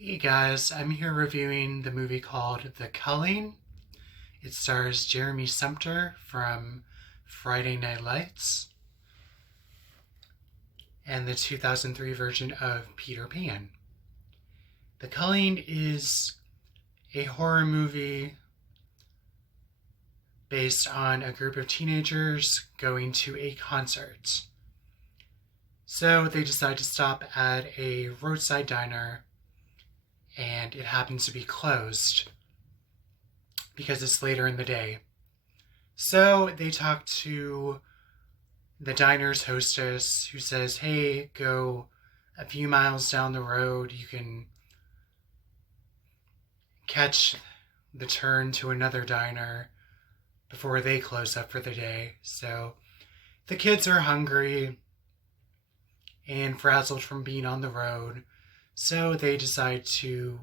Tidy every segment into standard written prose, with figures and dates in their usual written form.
Hey guys, I'm here reviewing the movie called The Culling. It stars Jeremy Sumpter from Friday Night Lights and the 2003 version of Peter Pan. The Culling is a horror movie based on a group of teenagers going to a concert. So they decide to stop at a roadside diner, and it happens to be closed because it's later in the day. So they talk to the diner's hostess, who says, hey, go a few miles down the road. You can catch the turn to another diner before they close up for the day. So the kids are hungry and frazzled from being on the road. So they decide to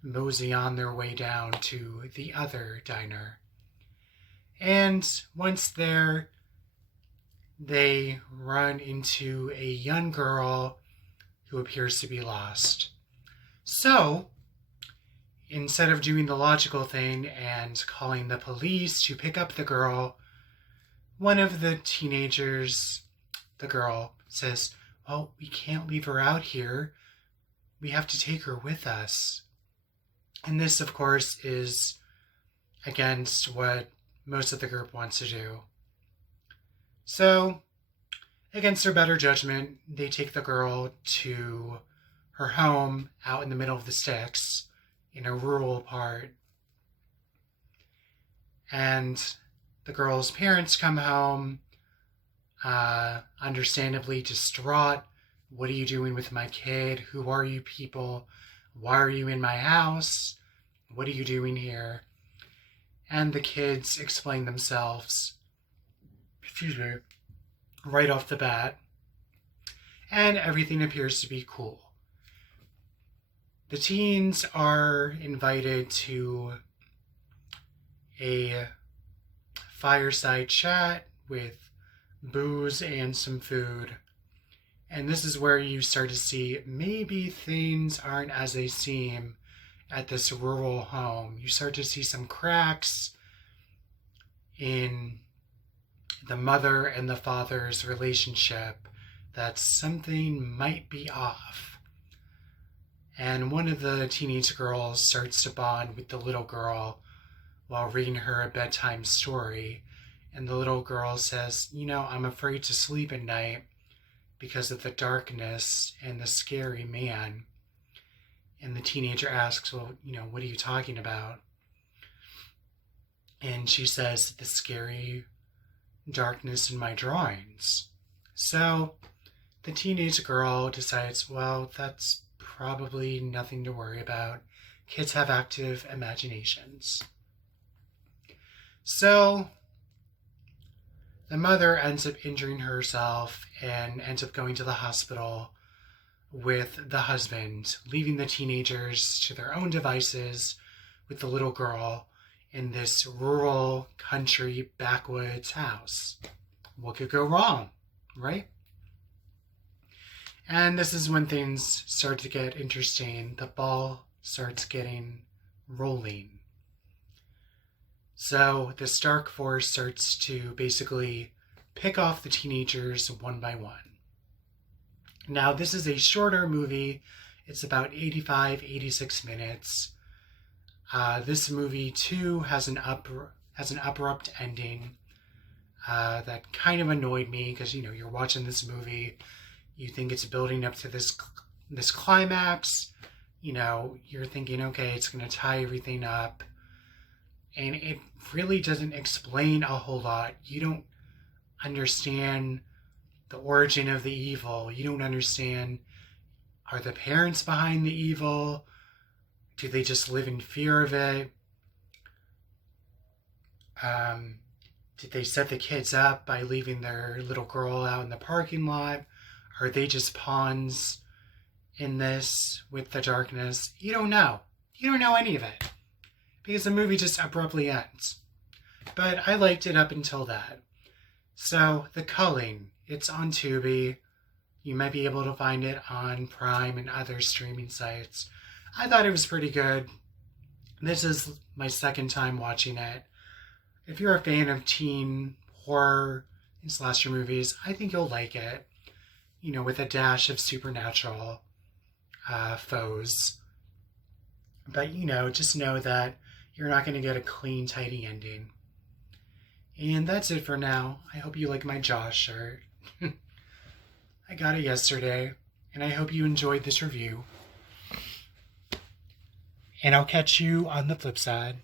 mosey on their way down to the other diner. And once there, they run into a young girl who appears to be lost. So, instead of doing the logical thing and calling the police to pick up the girl, one of the teenagers, the girl, says, well, we can't leave her out here. We have to take her with us. And this, of course, is against what most of the group wants to do. So, against their better judgment, they take the girl to her home out in the middle of the sticks in a rural part. And the girl's parents come home, understandably distraught. What are you doing with my kid? Who are you people? Why are you in my house? What are you doing here? And the kids explain themselves, right off the bat. And everything appears to be cool. The teens are invited to a fireside chat with booze and some food. And this is where you start to see maybe things aren't as they seem at this rural home. You start to see some cracks in the mother and the father's relationship, that something might be off. And one of the teenage girls starts to bond with the little girl while reading her a bedtime story. And the little girl says, I'm afraid to sleep at night because of the darkness and the scary man. And the teenager asks, well, what are you talking about? And she says, the scary darkness in my drawings. So the teenage girl decides, well, that's probably nothing to worry about. Kids have active imaginations. So the mother ends up injuring herself and ends up going to the hospital with the husband, leaving the teenagers to their own devices with the little girl in this rural country backwoods house. What could go wrong, right? And this is when things start to get interesting. The ball starts getting rolling. So the Stark Force starts to basically pick off the teenagers one by one. Now, this is a shorter movie. It's about 86 minutes. This movie, too, has an abrupt ending that kind of annoyed me because, you're watching this movie. You think it's building up to this climax. You're thinking, okay, it's going to tie everything up. And it really doesn't explain a whole lot. You don't understand the origin of the evil. You don't understand, are the parents behind the evil? Do they just live in fear of it? Did they set the kids up by leaving their little girl out in the parking lot? Are they just pawns in this with the darkness? You don't know. You don't know any of it, because the movie just abruptly ends. But I liked it up until that. So, The Culling, it's on Tubi. You might be able to find it on Prime and other streaming sites. I thought it was pretty good. This is my second time watching it. If you're a fan of teen horror and slasher movies, I think you'll like it. You know, with a dash of supernatural foes. But, you know, just know that you're not going to get a clean, tidy ending. And that's it for now. I hope you like my Jaws shirt. I got it yesterday, and I hope you enjoyed this review. And I'll catch you on the flip side.